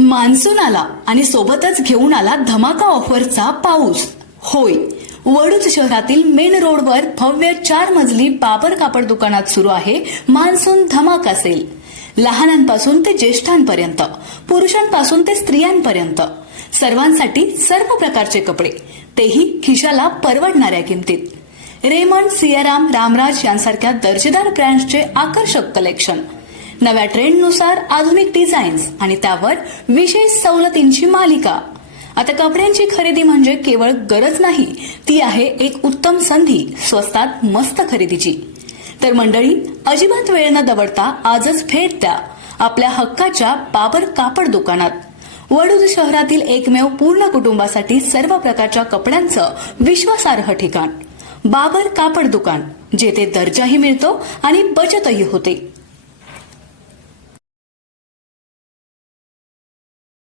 Monsoon आला आणि सोबतच घेऊन आला धमाका ऑफरचा पाऊस. होय वडूज शहरातील मेन रोडवर भव्य चार मजली बाबर कापड दुकानात सुरू आहे मान्सून धमाका सेल. लहानांपासून ते ज्येष्ठांपर्यंत पुरुषांपासून ते स्त्रियांपर्यंत. सर्वांसाठी सर्व प्रकारचे कपडे तेही खिशाला परवडणाऱ्या किमतीत. रेमंड सियाराम रामराज यांसारख्या दर्जेदार ब्रँड्सचे आकर्षक कलेक्शन. नव्या ट्रेंडनुसार आधुनिक डिझाईन्स आणि त्यावर विशेष सवलतींची मालिका. आता कपड्यांची खरेदी म्हणजे केवळ गरज नाही ती आहे एक उत्तम संधी स्वस्तात मस्त खरेदीची. तर मंडळी अजिबात वेळ न दवडता आजच भेट द्या आपल्या हक्काच्या बाबर कापड दुकानात. वडूद शहरातील एकमेव पूर्ण कुटुंबासाठी सर्व प्रकारच्या कपड्यांचं विश्वासार्ह ठिकाण. बाबर कापड दुकान जेथे दर्जाही मिळतो आणि बचतही होते.